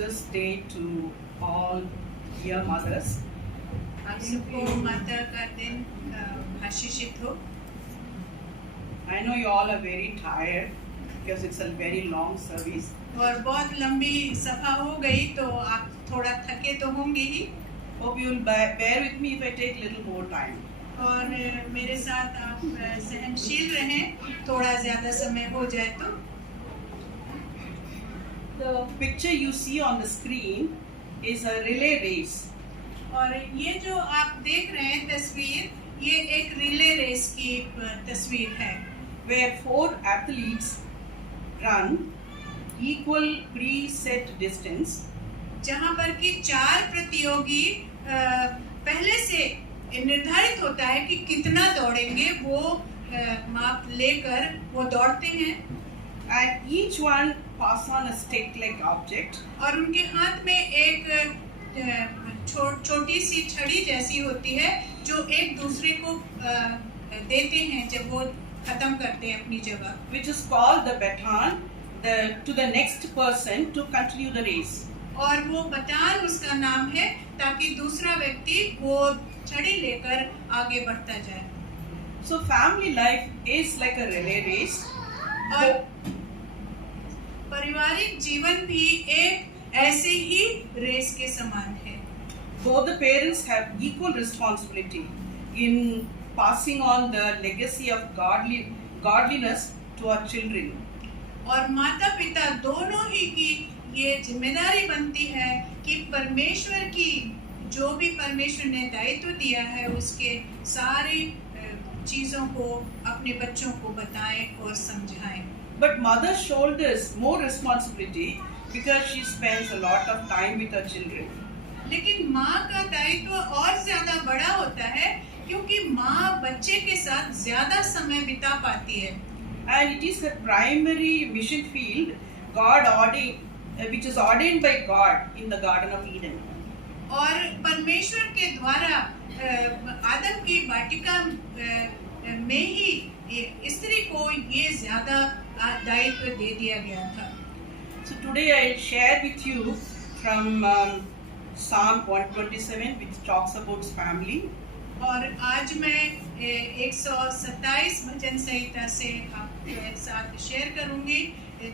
Mother's Day to all dear mothers. आप सबको माता का दिन आशीषित हो। I know you all are very tired because it's a very long service. और बहुत लंबी सभा हो गई तो आप थोड़ा थके तो होंगे ही। Hope you will bear with me if I take little more time. और मेरे साथ आप सहनशील रहें, थोड़ा ज़्यादा समय हो जाए तो। The picture you see on the screen is a relay race. और ये जो आप देख रहे हैं तस्वीर, ये एक रिले रेस की तस्वीर है, where 4 athletes run equal preset distance. जहाँ पर कि 4 प्रतियोगी पहले से निर्धारित होता है कि कितना दौड़ेंगे, वो माप लेकर वो दौड़ते हैं। And each one pass on a stick-like object. और उनके हाथ में एक छोटी सी छड़ी जैसी होती है जो एक दूसरे को देते हैं जब वो खत्म करते हैं अपनी जगह, Which is called the baton to the next person to continue the race. और वो बटान उसका नाम है ताकि दूसरा व्यक्ति वो छड़ी लेकर आगे बढ़ता जाए। So family life is like a relay race. और पारिवारिक जीवन भी एक ऐसे ही रेस के समान है। Both the parents have equal responsibility in passing on the legacy of godliness to our children. और माता पिता दोनों ही की ये जिम्मेदारी बनती है कि परमेश्वर की जो भी परमेश्वर ने दायित्व दिया है उसके सारी चीजों को अपने बच्चों को बताएं और समझाएं। But mother shoulders more responsibility because she spends a lot of time with her children. लेकिन माँ का दायित्व और ज्यादा बड़ा होता है क्योंकि माँ बच्चे के साथ ज्यादा समय बिता पाती है। And it is her primary mission field, which is ordained by God in the Garden of Eden. और परमेश्वर के द्वारा आदम की वाटिका में ही स्त्री को ये ज्यादा दायित्व दे दिया गया था। So today I share with you from Psalm 127, which talks about family. और आज मैं 127 भजन संहिता से आपके साथ शेयर करूंगी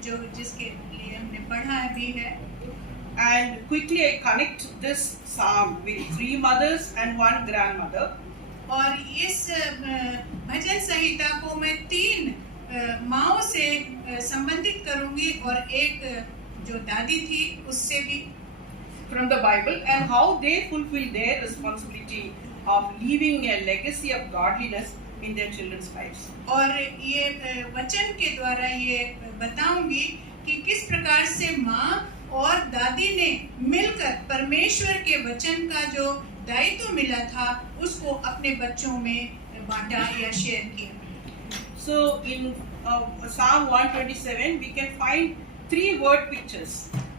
जो जिसके लिए हमने पढ़ा भी है। And quickly I connect this psalm with 3 mothers and 1 grandmother. और इस भजन संहिता को मैं 3 माँओं से संबंधित करूंगी और एक जो दादी थी उससे भी, From the Bible, and how they fulfill their responsibility of leaving a legacy of godliness in their children's lives. और ये वचन के द्वारा ये बताऊंगी कि किस प्रकार से माँ और दादी ने मिलकर परमेश्वर के वचन का जो दायित्व मिला था उसको अपने बच्चों में बांटा या शेयर किया। So in Psalm 127 we can find 3 word pictures.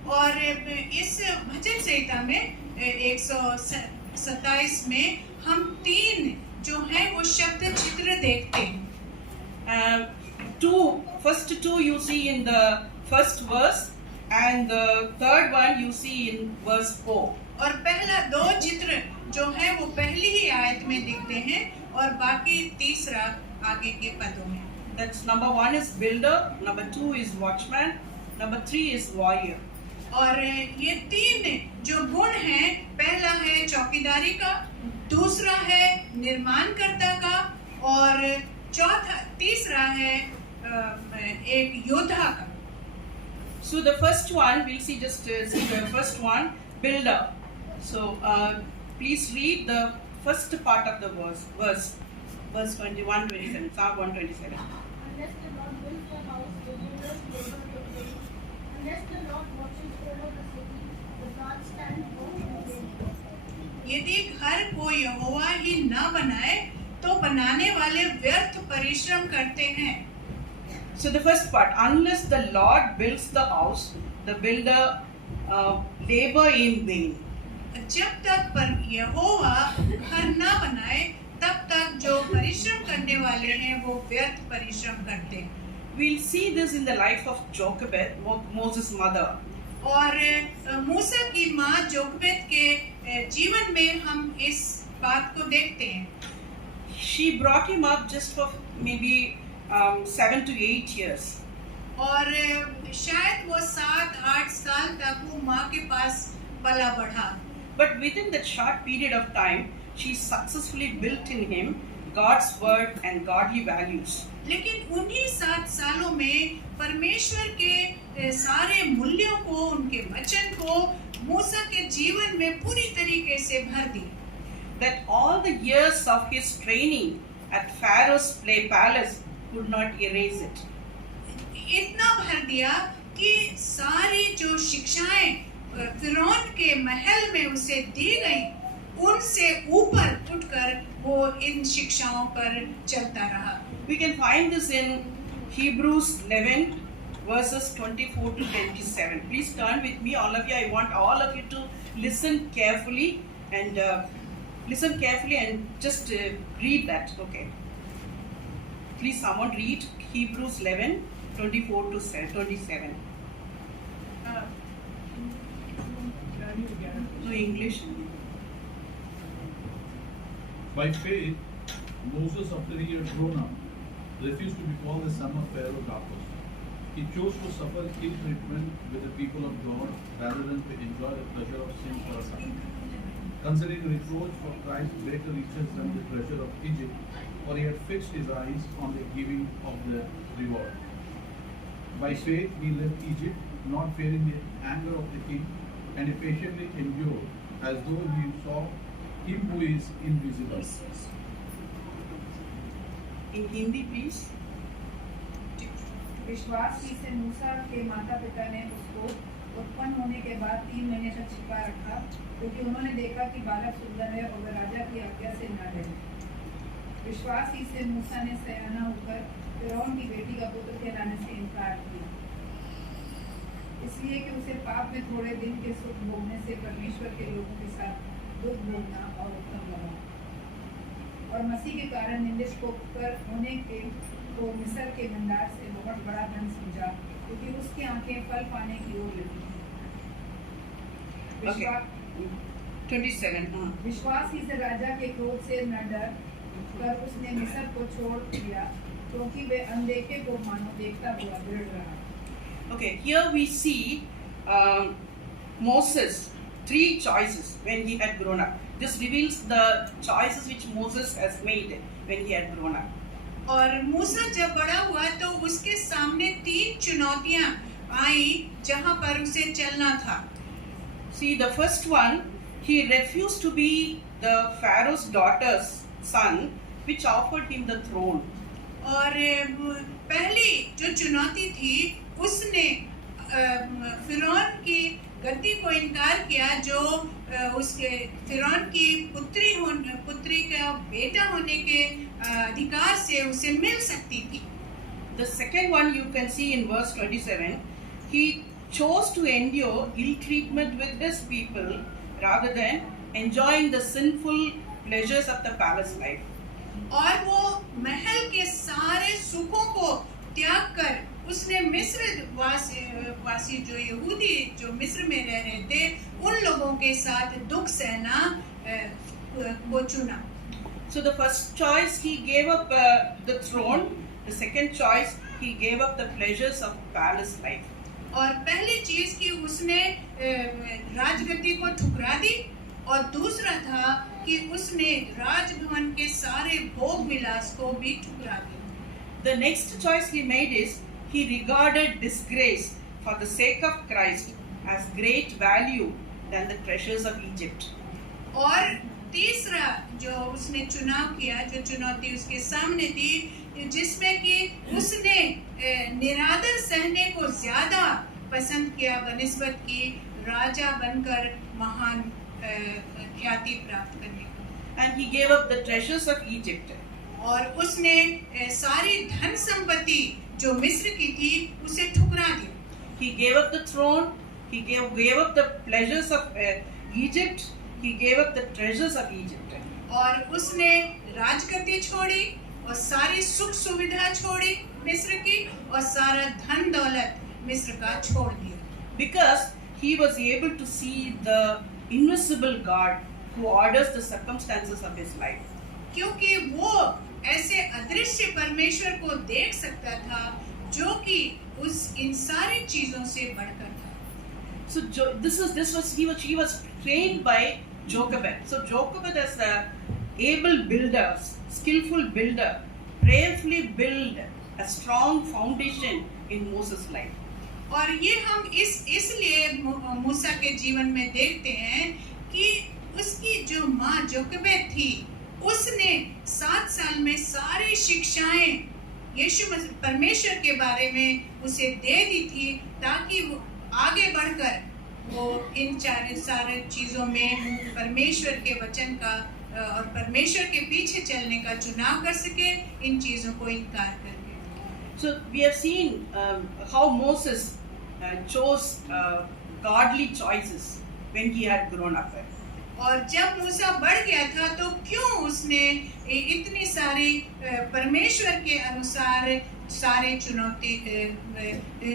और इस भजन संहिता में 127 में हम 3 जो है वो शब्द चित्र देखते हैं। First two you see in the first verse and the third one you see in verse 4. और पहला 2 चित्र जो है वो पहली ही आयत में दिखते हैं और बाकी तीसरा आगे के पदों में। That's number 1 is builder, number 2 is watchman, number 3 is warrior. और ये 3 जो गुण हैं, पहला है चौकीदारी का, दूसरा है निर्माणकर्ता का और तीसरा है एक योद्धा का। So the first one we'll see see the first one, builder. So please read the first part of the verse 21, 27, Psalm 127. Unless the Lord builds the house, the builders labor in vain. Unless the Lord watches over the city, the guards stand watch in vain. यदि घर को यहोवा ही न बनाए तो बनाने वाले व्यर्थ परिश्रम करते हैं। So the first part, unless the Lord builds the house, the builder labor in vain. जब तक पर यहोवा घर न बनाए तब तक जो परिश्रम करने वाले हैं वो व्यर्थ परिश्रम करते हैं। We'll see this in the life of Jochebed, Moses' mother. और मूसा की माँ जोकबेद के जीवन में हम इस बात को देखते हैं। She brought him up just for maybe 7 to 8 years. और शायद वो 7-8 साल तक वो माँ के पास पला बढ़ा। But within that short period of time, she successfully built in him God's word and godly values. लेकिन उन्हीं 7 सालों में परमेश्वर के सारे मूल्यों को, उनके वचन को मूसा के जीवन में पूरी तरीके से भर दी। That all the years of his training at Pharaoh's palace could not erase it. इतना भर दिया कि सारी जो शिक्षाएं फिरौन के महल में उसे दी गई, उनसे ऊपर उठकर वो इन शिक्षाओं पर चलता रहा। We can find this in Hebrews 11 verses 24 to 27. Please turn with me, all of you. I want all of you to listen carefully and just read that. Okay. Please, someone read Hebrews 11 24 to 27. No English. By faith, Moses, after he had grown up, refused to be called the son of Pharaoh's daughter. He chose to suffer ill treatment with the people of God rather than to enjoy the pleasure of sin for a time. Considering reproach for Christ greater riches than the treasure of Egypt, for he had fixed his eyes on the giving of the reward. By faith he left Egypt, not fearing the anger of the king, and he patiently endured, as though he saw him who is invisible. In Hindi, please. विश्वास ही से मूसा के माता पिता ने उसको उत्पन्न होने के बाद 3 महीने तक छिपा रखा, क्योंकि उन्होंने देखा कि बालक सुंदर है और वह राजा की आज्ञा से न डरे। विश्वास ही से मूसा ने सयाना होकर फिरौन की बेटी का पुत्र कहलाने से इनकार किया, इसलिए कि उसे पाप में थोड़े दिन के सुख भोगने से परमेश्वर के लोगों के साथ दुख भोगना और उत्तम लगा, और मसीह के कारण निंदित होने के को मिस्र के भंडार से बहुत बड़ा धन समझा, क्योंकि उसकी आंखें फल पाने की ओर लगी थीं। Okay. 27. विश्वास ही से राजा के क्रोध से न डर कर उसने मिस्र को छोड़ दिया, क्योंकि वे अनदेखे को मानो देखता हुआ दृढ़ रहा। Okay, here we see Moses 3 choices when he had grown up. This reveals the choices which Moses has made when he had grown up. और मूसा जब बड़ा हुआ तो उसके सामने 3 चुनौतियां आई जहां पर उसे चलना था। See, the first one, he refused to be the Pharaoh's daughter's son, which offered him the throne. और पहली जो चुनौती थी, उसने फिरौन की गद्दी को इनकार किया, जो उसके फिरौन की पुत्री का बेटा होने के अधिकार से उसे मिल सकती थी। The second one you can see in verse 27, he chose to endure ill treatment with his people rather than enjoying the sinful pleasures of the palace life. और वो महल के सारे सुखों को त्याग कर उसने मिस्र वासी जो यहूदी जो मिस्र में रह रहे थे, उन लोगों के साथ दुख सहना को चुना। So the first choice, he gave up the throne. The second choice, he gave up the pleasures of palace life. और पहली चीज कि उसने राजगद्दी को ठुकरा दी, और दूसरा था कि उसने राजभवन के सारे भोग विलास को भी ठुकरा दिया। The next choice he made is he regarded disgrace for the sake of Christ as great value than the treasures of Egypt. और तीसरा जो उसने चुनाव किया, जो चुनौती उसके सामने थी, जिसमें कि उसने निरादर सहने को ज्यादा पसंद किया बनिस्बत की राजा बनकर महान ख्याति प्राप्त करने को। And he gave up the treasures of Egypt. और उसने सारी धन संपत्ति जो मिस्र की थी उसे ठुकरा दिया। He gave up the throne. He gave up the pleasures of Egypt. He gave up the treasures of Egypt. और उसने राजगद्दी छोड़ी और सारी सुख सुविधा छोड़ी मिस्र की, और सारा धन दौलत मिस्र का छोड़ दिया। Because he was able to see the invisible God who orders the circumstances of his life. क्योंकि वो ऐसे अदृश्य परमेश्वर को देख सकता था जो कि इन सारी चीजों से बढ़कर था. So he was trained by Jochebed. So Jochebed as a able builder, skillful builder, prayerfully build a strong foundation in Moses' life. और ये हम इसलिए मूसा के जीवन में देखते हैं कि उसकी जो माँ जोकेबेद थी, उसने 7 साल में सारी शिक्षाएं यीशु परमेश्वर के बारे में उसे दे दी थी, ताकि वो आगे बढ़कर वो इन सारे चीजों में परमेश्वर के वचन का और परमेश्वर के पीछे चलने का चुनाव कर सके, इन चीजों को इनकार करके. So we have seen how Moses chose godly choices when he had grown up. और जब मूसा बढ़ गया था तो क्यों उसने इतनी सारी परमेश्वर के अनुसार सारे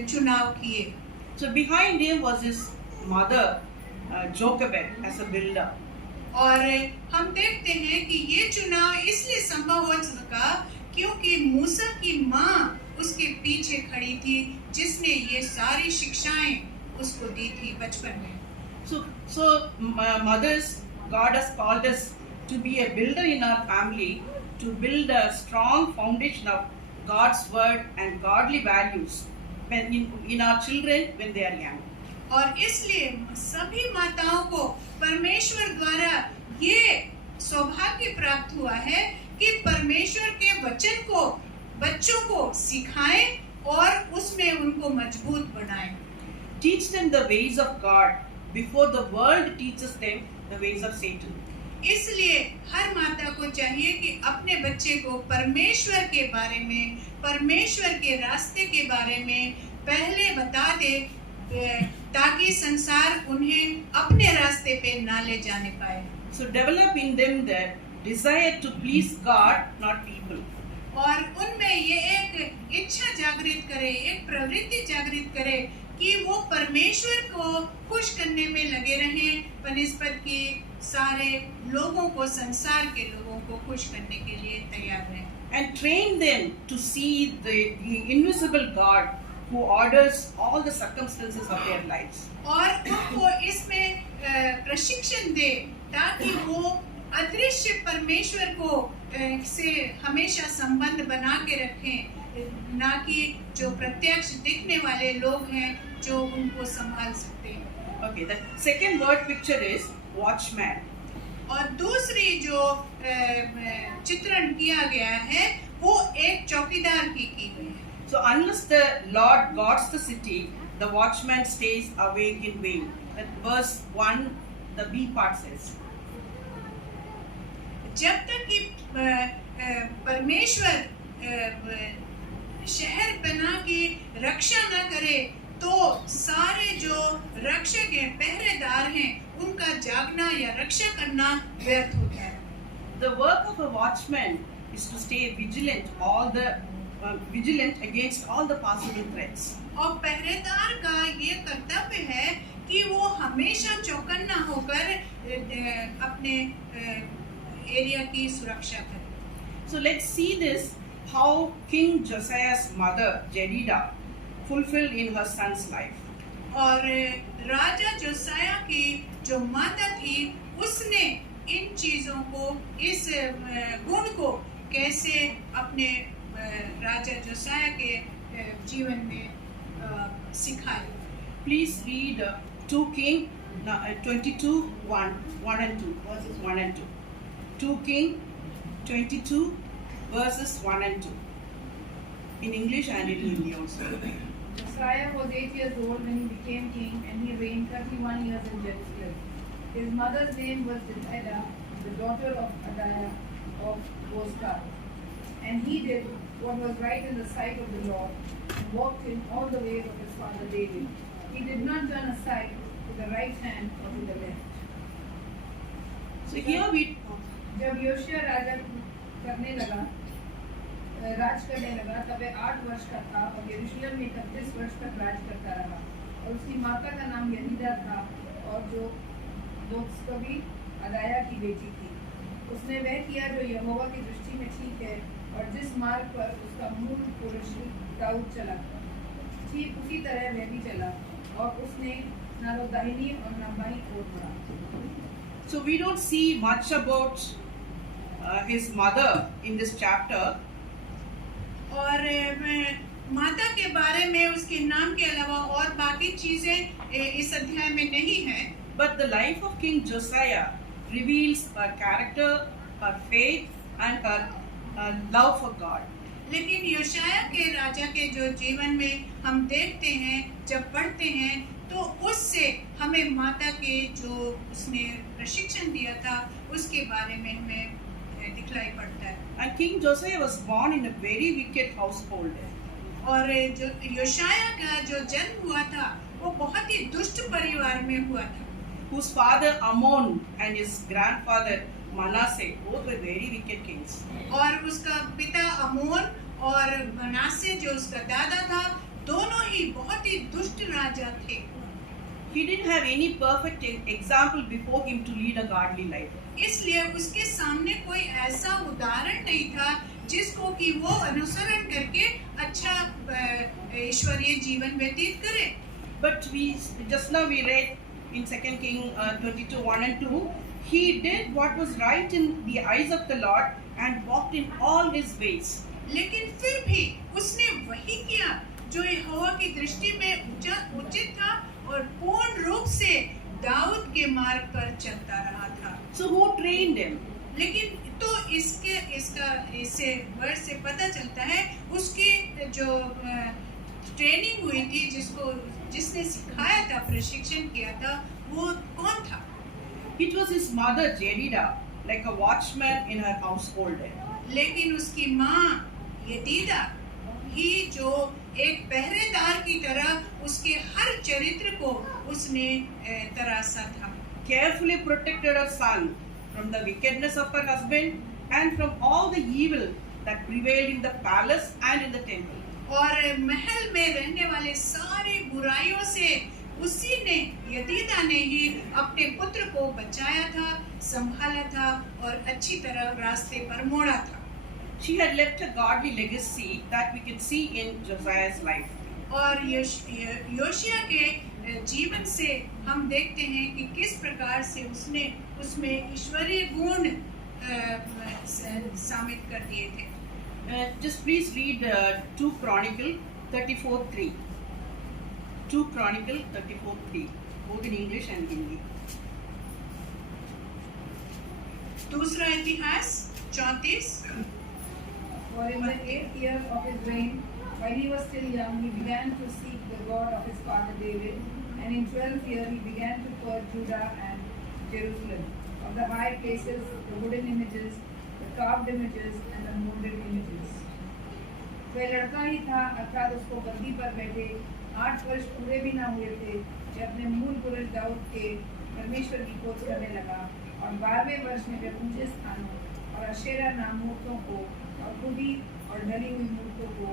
चुनाव किए. So behind him was his mother Jochebed as a builder. और हम देखते हैं कि ये चुनाव इसलिए संभव हो सका क्योंकि मूसा की माँ उसके पीछे खड़ी थी, जिसने ये सारी शिक्षाएं उसको दी थी बचपन में. So mothers, God has called us to be a builder in our family, to build a strong foundation of God's word and godly values in our children when they are young. और इसलिए सभी माताओं को परमेश्वर द्वारा ये सौभाग्य प्राप्त हुआ है कि परमेश्वर के वचन को बच्चों को सिखाएं और उसमें उनको मजबूत बनाएं. Teach them the ways of God before the world teaches them the ways of Satan. इसलिए हर माता को चाहिए कि अपने बच्चे को परमेश्वर के बारे में, परमेश्वर के रास्ते के बारे में पहले बता दे, ताकि संसार उन्हें अपने रास्ते पे ना ले जाने पाए. So develop in them the desire to please God, not people. और उनमें ये एक इच्छा जागृत करे, एक प्रवृत्ति जागृत करे कि वो परमेश्वर को खुश करने में लगे रहें, बनिस्बत की सारे लोगों को, संसार के लोगों को खुश करने के लिए तैयार रहें. And train them to see the invisible God who orders all the circumstances of their lives. और उनको इसमें प्रशिक्षण दे ताकि वो अदृश्य परमेश्वर को से हमेशा संबंध बना के रखें, ना कि जो प्रत्यक्ष दिखने वाले लोग हैं जो उनको संभाल सकते हैं. Okay, the second word picture is watchman. और दूसरी जो चित्रण किया गया है वो एक चौकीदार की गई है. So unless the Lord guards the city, the watchman stays awake in vain. That verse 1, the B part says. जब तक कि परमेश्वर शहर बना के रक्षा न करे तो सारे जो रक्षक हैं, पहरेदार हैं, उनका जागना या रक्षा करना व्यर्थ होता है. The work of a watchman is to stay vigilant against all the possible threats. और पहरेदार का ये कर्तव्य है कि वो हमेशा चौकन्ना होकर अपने एरिया की सुरक्षा करे. So let's see this, how King Josiah's mother Jedidah fulfilled in her son's life. और राजा जोसाया की जो माता थी, उसने इन चीजों को, इस गुण को कैसे अपने राजा जोसाया के जीवन में सिखाया. Please read 2 King 22 1 and 2 verses 1 and 2. 2 King 22 verses 1 and 2 in English and in Hindi also. Josiah was 8 years old when he became king, and he reigned 31 years in Jerusalem. His mother's name was Jedidah, the daughter of Adaiah of Bozkath. And he did what was right in the sight of the Lord, and walked in all the ways of his father David. He did not turn aside to the right hand or to the left. So here we जब योशिया राज करने लगा, तब वह 8 वर्ष का था और यरूशलेम में 31 वर्ष तक राज करता रहा. और उसकी माता का नाम यदीदा था और जो कवि अदाया की बेटी थी। उसने वह किया जो यहोवा की दृष्टि में ठीक है और जिस मार्ग पर उसका मूल पुरुष दाऊद चला, ठीक उसी तरह वह भी चला और उसने ना तो दाहिनी और ना बाईं ओर मुड़ा। So we don't see much about his mother in this chapter. और माता के बारे में उसके नाम के अलावा और बाकी चीजें इस अध्याय में नहीं है। But the life of King Josiah reveals her character, her faith, and her love for God. लेकिन योशिया के राजा के जो जीवन में हम देखते हैं, जब पढ़ते हैं, तो उससे हमें माता के जो उसने प्रशिक्षण दिया था उसके बारे में हमें दिखलाई पड़ता है। And King Josiah was born in a very wicked household. और जो योशिया का जो जन्म हुआ था वो बहुत ही दुष्ट परिवार में हुआ था, Whose father Ammon and his grandfather Manasseh both were very wicked kings. और उसका पिता अमोन और मनासे जो उसका दादा था, दोनों ही बहुत ही दुष्ट राजा थे। He didn't have any perfect example before him to lead a godly life. इसलिए उसके सामने कोई ऐसा उदाहरण नहीं था जिसको कि वो अनुसरण करके अच्छा ईश्वरीय जीवन व्यतीत करे। But just now we read in 2 King 22:1 and 2, he did what was right in the eyes of the Lord and walked in all his ways. लेकिन फिर भी उसने वही किया जो यहोवा की दृष्टि में उचित था और पूर्ण रूप से दाऊद के मार्ग पर चलता रहा था। So who trained him? लेकिन तो इससे वर्ड से पता चलता है उसकी जो ट्रेनिंग हुई थी, जिसने सिखाया था, प्रशिक्षण किया था, वो कौन था? It was his mother Jedidah, like a watchman in her household. लेकिन उसकी माँ यदीदा ही जो एक पहरेदार की तरह उसके हर चरित्र को उसने तरासा था। Carefully protected her son from the wickedness of her husband and from all the evil that prevailed in the palace and in the temple. और महल में रहने वाले सारी बुराइयों से उसी ने, यदीदा ने ही अपने पुत्र को बचाया था, संभाला था और अच्छी तरह रास्ते पर मोड़ा था। She had left a godly legacy that we can see in Josiah's life. और योशिया के जीवन से हम देखते हैं कि किस प्रकार से उसने उसमें ईश्वरीय गुण शामिल कर दिए थे। Just please read 2 Chronicle 34:3. 2 Chronicle 34:3, both in English and Hindi. दूसरा इतिहास 34। For in the 8th year of his reign, while he was still young, he began to seek the God of his father David, and in 12th year he began to purge Judah and Jerusalem of the high places, the wooden images, the carved images, and the molded images. वह लड़का ही था, अर्थात उसको गद्दी पर बैठे 8 वर्ष पूरे भी ना हुए थे कि अपने मूल पुरुष दाऊद के परमेश्वर की खोज करने लगा, और 12वें वर्ष में वह ऊंचे स्थानों और अशेरा नाम मूर्तों को और खुदी और ढली हुई मूर्तों को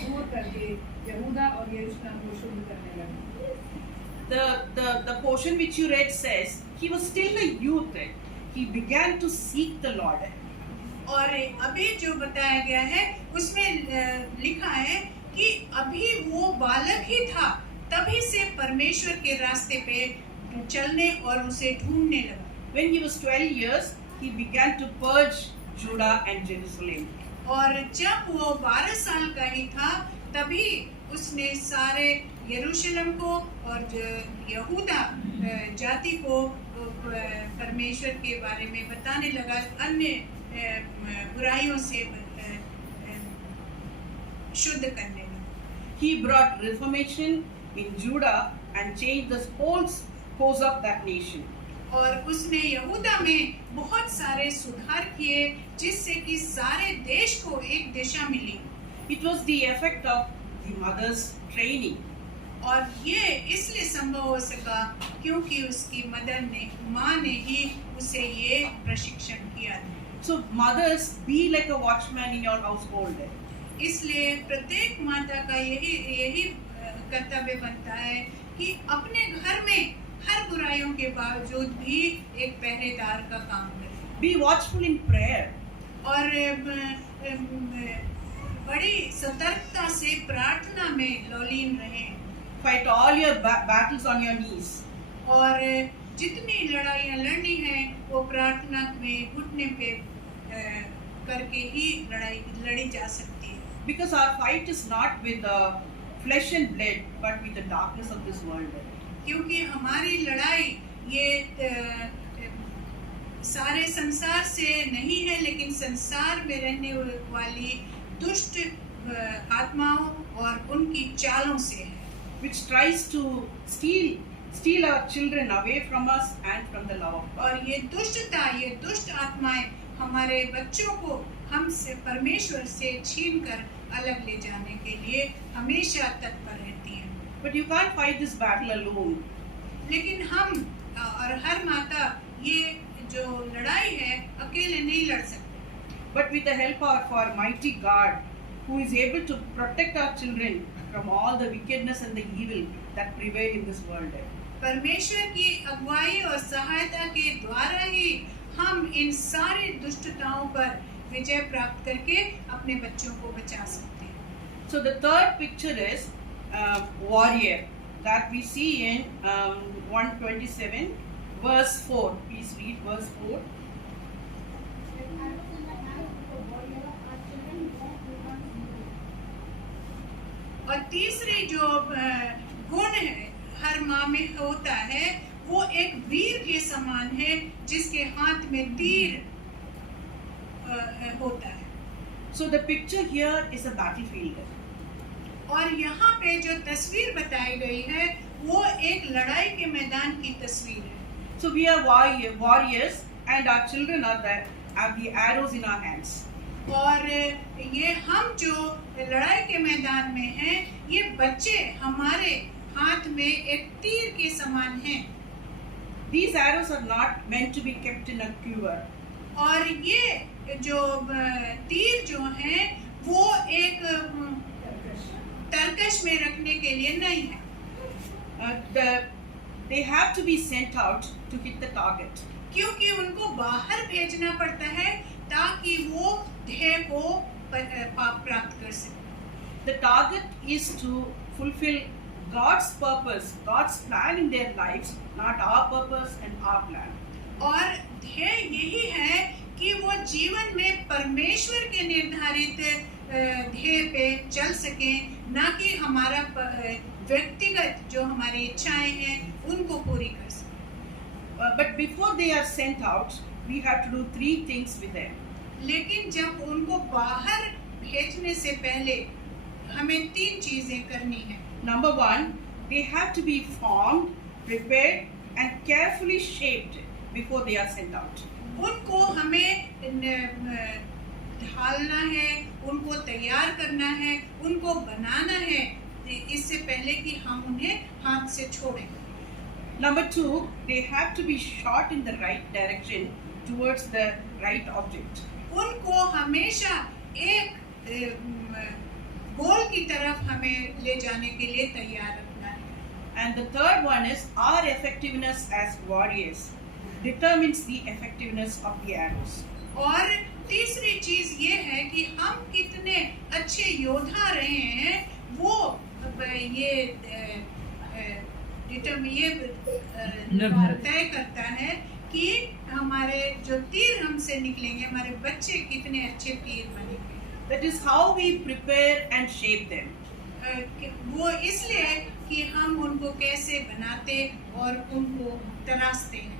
दूर करके यहूदा और यरूशलेम को शुद्ध करने लगा। The portion which you read says he was still a youth. He began to seek the Lord. और अभी जो बताया गया है उसमें लिखा है कि अभी वो बालक ही था, तभी से परमेश्वर के रास्ते पे चलने और उसे ढूंढने लगा। When he was 12 years, he began to purge Judah and Jerusalem. और जब वो 12 साल का ही था, तभी उसने सारे यरूशलेम को और यहूदा जाति को परमेश्वर के बारे में बताने लगा, अन्य बुराइयों से शुद्ध करने लगा। He brought reformation in Judah and changed the whole course of that nation. और उसने यहूदा में बहुत सारे सुधार किए जिससे कि सारे देश को एक दिशा मिली। It was the effect of the mother's training. और ये इसलिए संभव हो सका क्योंकि उसकी माँ ने ही उसे ये प्रशिक्षण किया था। So mothers, be like a watchman in your household. इसलिए प्रत्येक माता का यही कर्तव्य बनता है कि अपने घर में हर बुराइयों के बावजूद भी एक पहरेदार का काम करें Be watchful in prayer. और बड़ी सतर्कता से प्रार्थना में लौलीन रहें Fight all your battles on your knees. और जितनी लड़ाइयाँ लड़नी है वो प्रार्थना में घुटने पे करके ही लड़ी जा सकती है Because our fight is not with the flesh and blood, but with the darkness of this world. क्योंकि हमारी लड़ाई ये सारे संसार से नहीं है लेकिन संसार में रहने वाली दुष्ट आत्माओं और उनकी चालों से है Which tries to steal our children away from us and from the love of God. और ये दुष्टता ये दुष्ट आत्माएं हमारे बच्चों को हमसे परमेश्वर से छीनकर अलग ले जाने के लिए हमेशा तत्पर रहती हैं But you can't fight this battle alone. लेकिन हम और हर माता ये जो लड़ाई है अकेले नहीं लड़ सकते But with the help of our mighty God, who is able to protect our children from all the wickedness and the evil that prevail in this world. परमेश्वर की अगुवाई और सहायता के द्वारा ही हम इन सारी दुष्टताओं पर विजय प्राप्त करके अपने बच्चों को बचा सकते हैं So the third picture is warrior that we see in 127 verse 4. Please read verse 4. Like arrows in the hand of a warrior, our children walk without fear. और तीसरी जो गुण है हर माँ में होता है वो एक वीर के समान है जिसके हाथ में तीर होता है So the picture here is a battlefield. और यहाँ पे जो तस्वीर बताई गई है वो एक लड़ाई के मैदान की तस्वीर है So we are warriors and our children are the arrows in our hands. और ये हम जो लड़ाई के मैदान में हैं ये बच्चे हमारे हाथ में एक तीर के समान हैं These arrows are not meant to be kept in a quiver. और ये जो तीर जो हैं वो एक तरकश में रखने के लिए नहीं है They have to be sent out to hit the target. क्योंकि उनको बाहर भेजना पड़ता है ताकि वो ध्येय को प्राप्त कर सके The target is to fulfill God's purpose, God's plan in their lives, not our purpose and our plan. और ध्येय यही है कि वो जीवन में परमेश्वर के निर्धारित ध्येय पे चल सके ना कि हमारा व्यक्तिगत जो हमारी इच्छाएं हैं उनको पूरी कर सके But before they are sent out, we have to do 3 things with them. लेकिन जब उनको बाहर भेजने से पहले हमें 3 चीजें करनी है Number 1, they have to be formed, prepared and carefully shaped before they are sent out. उनको हमें ढालना है उनको तैयार करना है उनको बनाना है इससे पहले कि हम उन्हें हाथ से छोड़ें Number 2, they have to be shot in the right direction towards the right object. उनको हमेशा एक गोल की तरफ हमें ले जाने के लिए तैयार रखना है And the third one is our effectiveness as warriors determines the effectiveness of the arrows. और तीसरी चीज ये है कि हम कितने अच्छे योद्धा रहे हैं वो ये तय करता है कि हमारे जो तीर हमसे निकलेंगे हमारे बच्चे कितने अच्छे तीर बनेंगे That is how we prepare and shape them. वो इसलिए कि हम उनको कैसे बनाते और उनको तराशते हैं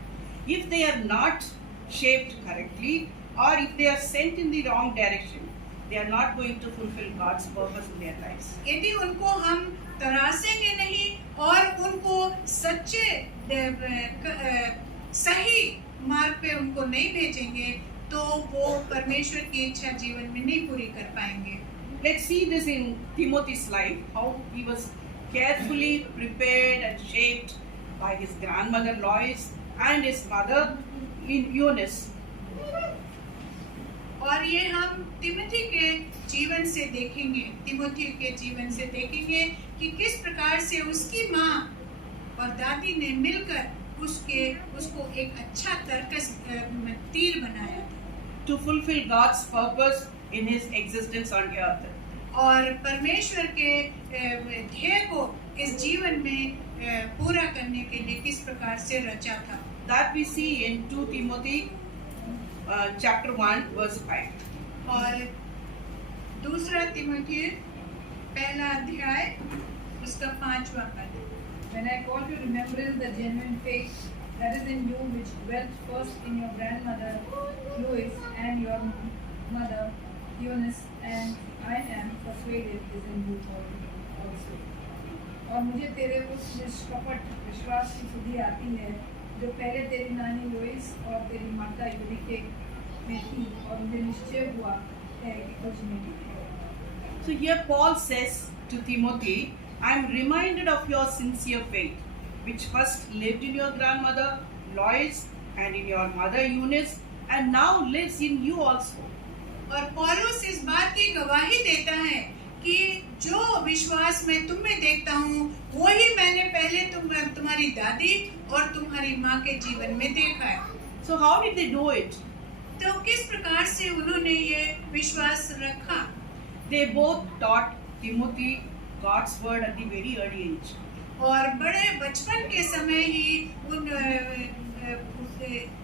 If they are not shaped correctly or if they are sent in the wrong direction, they are not going to fulfill God's purpose in their lives. यदि उनको हम तराशेंगे नहीं और उनको सच्चे सही मार्ग पे उनको नहीं भेजेंगे तो वो परमेश्वर की इच्छा जीवन में नहीं पूरी कर पाएंगे Let's see this in Timothy's life, how he was carefully prepared and shaped by his grandmother Lois and his mother Eunice. और ये हम तिमोथी के जीवन से देखेंगे तिमोथी के जीवन से देखेंगे कि किस प्रकार से उसकी माँ और दादी ने मिलकर उसको एक अच्छा तर्कस तीर बनाया था to fulfill God's purpose in his existence on earth. और परमेश्वर के ध्येय को इस जीवन में पूरा करने के लिए किस प्रकार से रचा था। That we see in 2 Timothy chapter 1 verse 5. और दूसरा तिमोथी पहला अध्याय उसका 5वां पद। When I call to remembrance the genuine faith that is in you, which dwelt first in your grandmother Lois and your mother Eunice, and I am persuaded is in you also. और मुझे तेरे उस निष्कपट विश्वास की सुधि आती है जो पहले तेरी नानी लोइस और तेरी माता यूनिके में थी, और मुझे निश्चय हुआ है कि कुछ नहीं है। So here Paul says to Timothy, I am reminded of your sincere faith, which first lived in your grandmother Lois and in your mother Eunice, and now lives in you also. और पौलुस इस बात की गवाही देता है कि जो विश्वास मैं तुम में देखता हूँ वही मैंने पहले तुम्हारी दादी और तुम्हारी माँ के जीवन में देखा है। So how did they do it? तो किस प्रकार से उन्होंने ये विश्वास रखा? They both taught Timothy God's word at the very early age. और बड़े बचपन के समय ही उन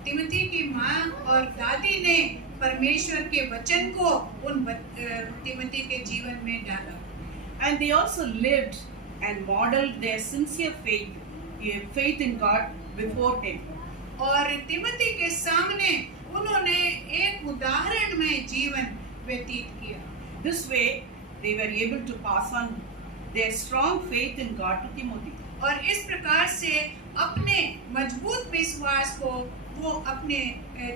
तिमोथी की माँ और दादी ने परमेश्वर के वचन को उन तिमोथी के जीवन में डाला। And they also lived and modeled their sincere faith in God before him. और तिमोथी के सामने उन्होंने एक उदाहरणमय जीवन व्यतीत किया। This way, they were able to pass on their strong faith in God to Timothy. और इस प्रकार से अपने मजबूत विश्वास को वो अपने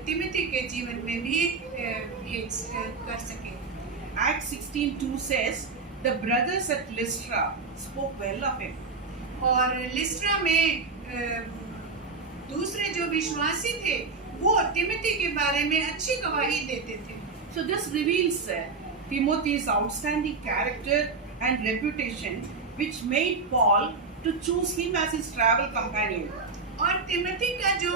तिमोथी के जीवन में भी कर सके। Acts 16:2 says, the brothers at Lystra spoke well of him. और लिस्ट्रा में दूसरे जो विश्वासी थे वो तिमोथी के बारे में अच्छी गवाही देते थे। So this reveals Timothy's outstanding character and reputation, which made Paul to choose him as his travel companion. और तिमोथी का जो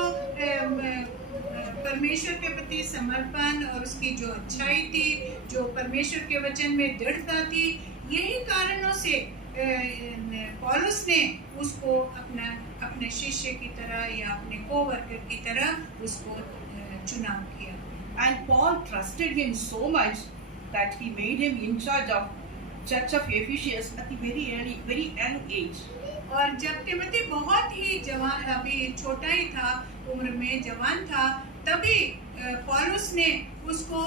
परमेश्वर के प्रति समर्पण और उसकी जो अच्छाई थी, जो परमेश्वर के वचन में दृढ़ता थी, यही कारणों से पौलुस ने उसको अपने शिष्य की तरह या अपने कोवर्कर की तरह उसको चुनाव किया। And Paul trusted him so much that he made him in charge of Church of Ephesus at the very young age. और जब तिमोथी बहुत ही जवान, अभी छोटा ही था, उम्र में जवान था, तभी पौलुस ने उसको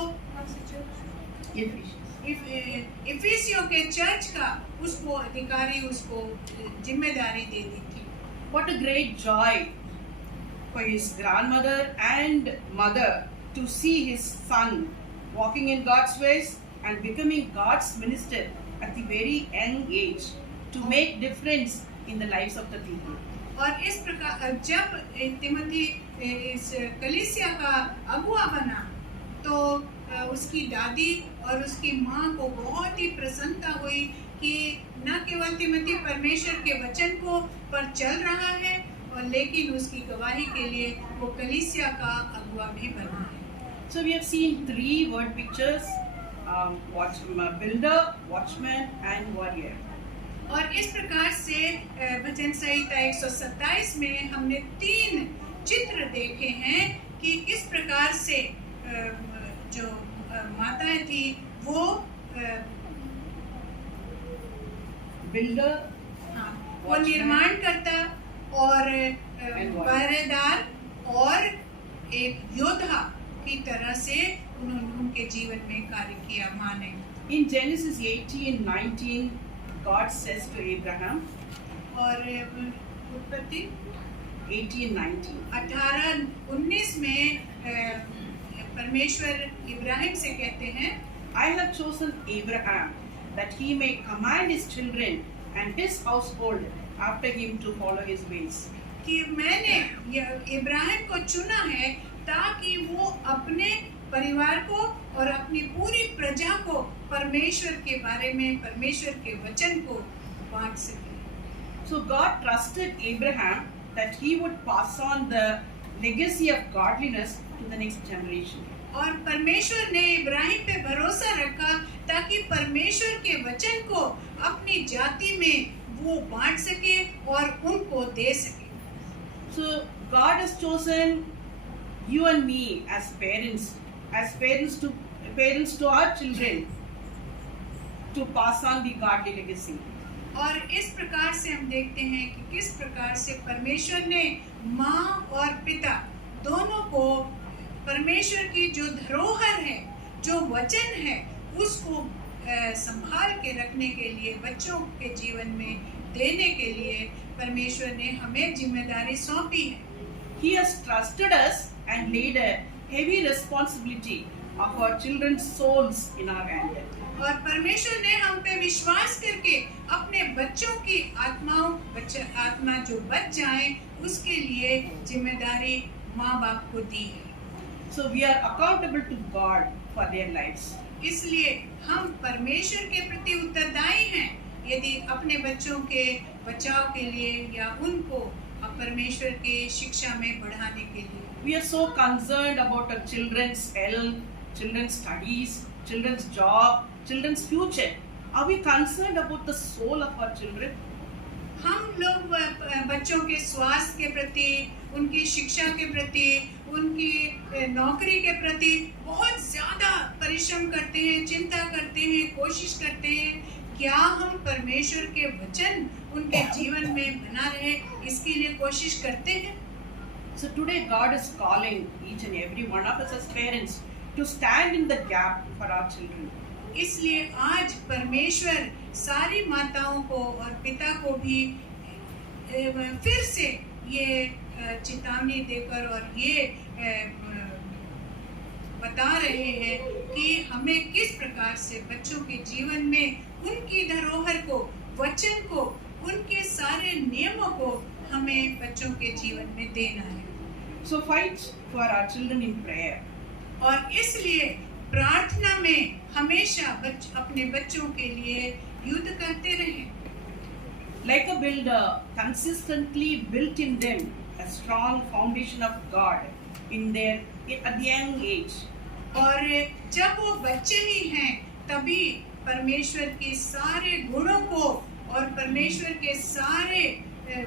इफिसियों के चर्च का उसको अधिकारी, उसको जिम्मेदारी दे दी थी। What a great joy for his grandmother and mother to see his son walking in God's ways and becoming God's minister at the very young age to make difference in the lives of the people. और इस प्रकार जब तिमोथी इस कलीसिया का अगुआ बना तो उसकी दादी और उसकी माँ को बहुत ही प्रसन्नता हुई कि न केवल तिमोथी परमेश्वर के वचन को पर चल रहा है और लेकिन उसकी गवाही के लिए वो कलीसिया का अगुआ भी बना है। So we have seen 3 word pictures, builder, watchman and warrior. और इस प्रकार से भजन संहिता 127 में हमने 3 चित्र देखे हैं कि किस प्रकार से जो माताएं थी वो Builder, वो निर्माण करता और पहरेदार और एक योद्धा की तरह से उनके जीवन में कार्य किया माँ ने। In Genesis 18:19, God says to Abraham, और उत्पत्ति 18:19, 18:19 में परमेश्वर इब्राहिम से कहते हैं, I have chosen Abraham that he may command his children and his household after him to follow his ways. कि मैंने इब्राहिम को चुना है ताकि वो अपने परिवार को और अपनी पूरी प्रजा को परमेश्वर के बारे में, परमेश्वर के वचन को बांट सके। So God trusted Abraham that he would pass on the legacy of godliness to the next generation. और परमेश्वर ने इब्राहिम पे भरोसा रखा ताकि परमेश्वर के वचन को अपनी जाति में वो बांट सके और उनको दे सके. So God has chosen you and me as parents to our children to pass on the godly legacy. और इस प्रकार से हम देखते हैं कि किस प्रकार से परमेश्वर ने माँ और पिता दोनों को परमेश्वर की जो धरोहर है, जो वचन है, उसको संभाल के रखने के लिए, बच्चों के जीवन में देने के लिए परमेश्वर ने हमें जिम्मेदारी सौंपी है. He has trusted us and laid a heavy responsibility of our children's souls in our hand. और परमेश्वर ने हम पे विश्वास करके अपने बच्चों की आत्मा जो बच जाए उसके लिए जिम्मेदारी माँ बाप को दी है. So we are accountable to God for their lives. इसलिए हम परमेश्वर के प्रति उत्तरदायी हैं यदि अपने बच्चों के बचाव के लिए या उनको परमेश्वर के शिक्षा में बढ़ाने के लिए. We are so concerned about our children's health, children's studies, children's job, children's future. Are we concerned about the soul of our children? हम लोग बच्चों के स्वास्थ्य के प्रति, उनकी शिक्षा के प्रति, उनकी नौकरी के प्रति बहुत ज्यादा परिश्रम करते हैं, चिंता करते हैं, कोशिश करते हैं. क्या हम परमेश्वर के वचन उनके जीवन में बना रहे इसके लिए कोशिश करते हैं? So today God is calling each and every one of us as parents to stand in the gap for our children. इसलिए आज परमेश्वर सारी माताओं को और पिता को भी फिर से ये चेतावनी देकर और ये बता रहे हैं कि हमें किस प्रकार से बच्चों के जीवन में उनकी धरोहर को, वचन को, उनके सारे नियमों को हमें बच्चों के जीवन में देना है. So fight for our children in prayer. और इसलिए प्रार्थना में हमेशा अपने बच्चों के लिए युद्ध करते रहें. Like a builder, consistently built in them a strong foundation of God at the young age. और जब वो बच्चे ही हैं तभी परमेश्वर के सारे गुणों को और परमेश्वर के सारे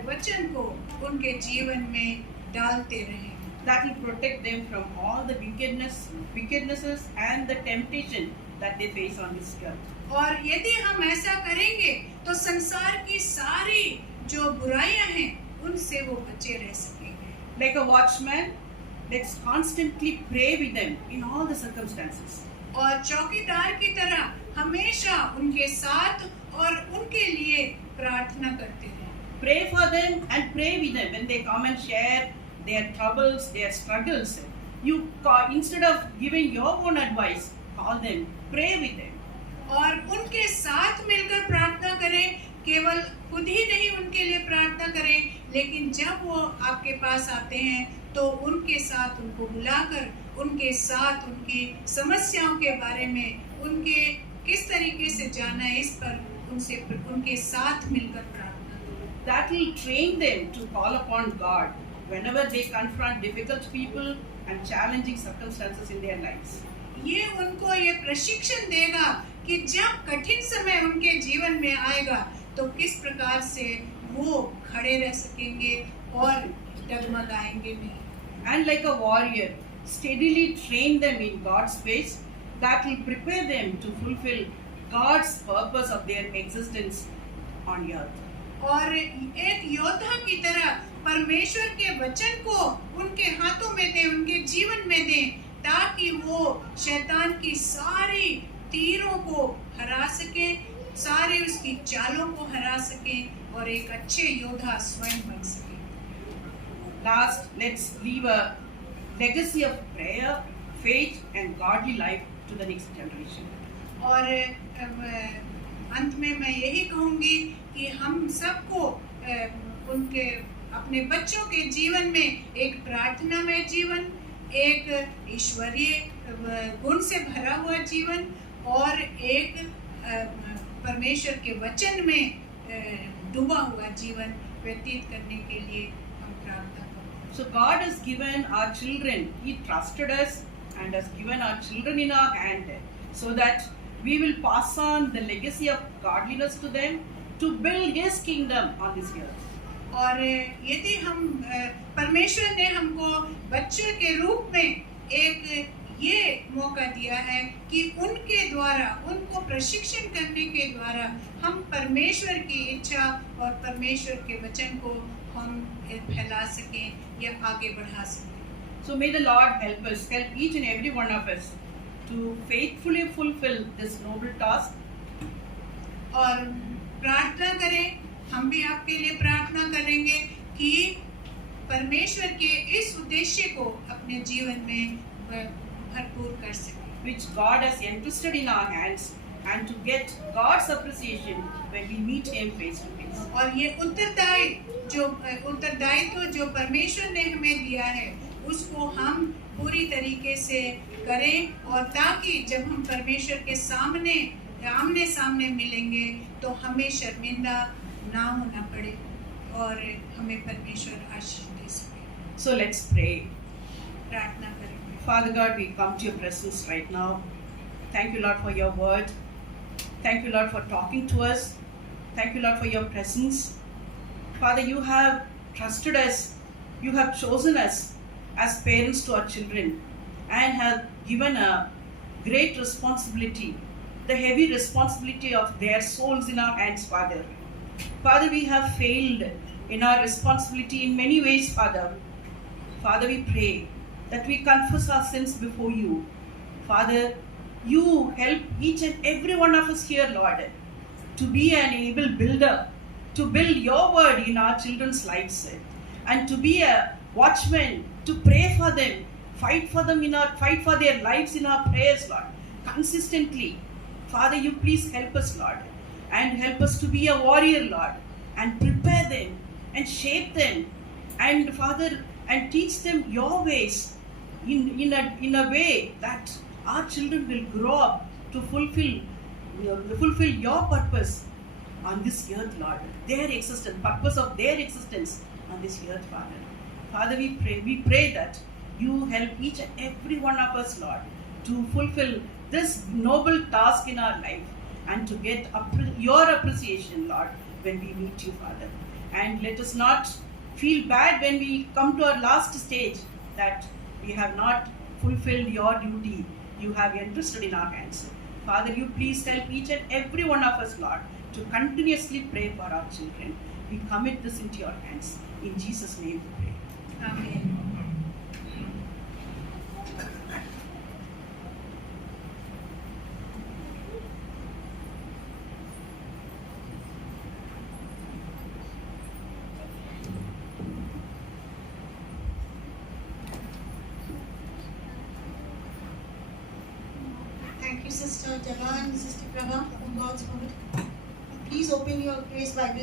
वचन को उनके जीवन में डालते रहें. That will protect them from all the wickednesses and the temptation that they face on this earth. और यदि हम ऐसा करेंगे तो संसार की सारी जो बुराइयां हैं उनसे वो बचे रह सकेंगे. Like a watchman, let's constantly pray with them in all the circumstances. और चौकीदार की तरह हमेशा उनके साथ और उनके लिए प्रार्थना करते रहें. Pray for them and pray with them when they come and share their troubles, their struggles. Instead of giving your own advice, call them, pray with them. और उनके साथ मिलकर प्रार्थना करें. केवल खुद ही नहीं उनके लिए प्रार्थना करें, लेकिन जब वो आपके पास आते हैं तो उनके साथ उनको बुलाकर उनके साथ उनकी समस्याओं के बारे में, उनके किस तरीके से जाना है इस पर उनके साथ मिलकर प्रार्थना करें. That will train them to call upon God whenever they confront difficult people and challenging circumstances in their lives. ये उनको ये प्रशिक्षण देगा कि जब कठिन समय उनके जीवन में आएगा तो किस प्रकार से वो खड़े रह सकेंगे और डगमगाएंगे नहीं. And like a warrior, steadily train them in God's ways that will prepare them to fulfill God's purpose of their existence on earth. और एक योद्धा की तरह परमेश्वर के वचन को उनके हाथों में दें, उनके जीवन में दें, ताकि वो शैतान की सारी तीरों को हरा सके, सारे उसकी चालों को हरा सके और एक अच्छे योद्धा स्वयं बन सके. Last, let's leave a legacy of prayer, faith and godly life to the next generation. और अंत में मैं यही कहूँगी कि हम सबको उनके अपने बच्चों के जीवन में एक प्रार्थना में जीवन, एक ईश्वरीय गुण से भरा हुआ जीवन और एक परमेश्वर के वचन में डूबा हुआ जीवन व्यतीत करने के लिए हम प्रार्थना करें। So God has given our children, He trusted us and has given our children in our hand so that we will pass on the legacy of godliness to them to build His kingdom on this earth. और यदि हम परमेश्वर ने हमको बच्चों के रूप में एक ये मौका दिया है कि उनके द्वारा उनको प्रशिक्षण करने के द्वारा हम परमेश्वर की इच्छा और परमेश्वर के वचन को हम फैला सकें या आगे बढ़ा सकें। So may the Lord help us, help each and every one of us to faithfully fulfill this noble task. और प्रार्थना करें, हम भी आपके लिए प्रार्थना करेंगे कि परमेश्वर के इस उद्देश्य को अपने जीवन में भरपूर कर सकें, which God has entrusted in our hands, and to get God's appreciation when we meet Him face to face. और ये उत्तरदायित्व जो परमेश्वर ने हमें दिया है उसको हम पूरी तरीके से करें, और ताकि जब हम परमेश्वर के सामने आमने सामने मिलेंगे तो हमें शर्मिंदा ना होना पड़े और हमें परमेश्वर आशीष दे सके। So let's pray. प्रार्थना करेंगे। Father God, we come to your presence right now. Thank you, Lord, for your word. Thank you, Lord, for talking to us. Thank you, Lord, for your presence. Father, you have trusted us. You have chosen us as parents to our children and have given a great responsibility, the heavy responsibility of their souls in our hands, Father. Father, we have failed in our responsibility in many ways, Father. Father, we pray that we confess our sins before you. Father, you help each and every one of us here, Lord, to be an able builder, to build your word in our children's lives, and to be a watchman, to pray for them, fight for their lives in our prayers, Lord, consistently. Father, you please help us, Lord, and help us to be a warrior, Lord, and prepare them and shape them, and Father, and teach them your ways in a way that our children will grow up to fulfill your purpose on this earth, Lord, their existence, purpose of their existence on this earth, Father. Father, we pray that you help each and every one of us, Lord, to fulfill this noble task in our life and to get your appreciation, Lord, when we meet you, Father. And let us not feel bad when we come to our last stage that we have not fulfilled your duty you have entrusted in our hands. Father, you please help each and every one of us, Lord, to continuously pray for our children. We commit this into your hands. In Jesus' name we pray. Amen. Thank you, Sister Jana and Sister Prabha, from God's Word. Please open your Grace Bible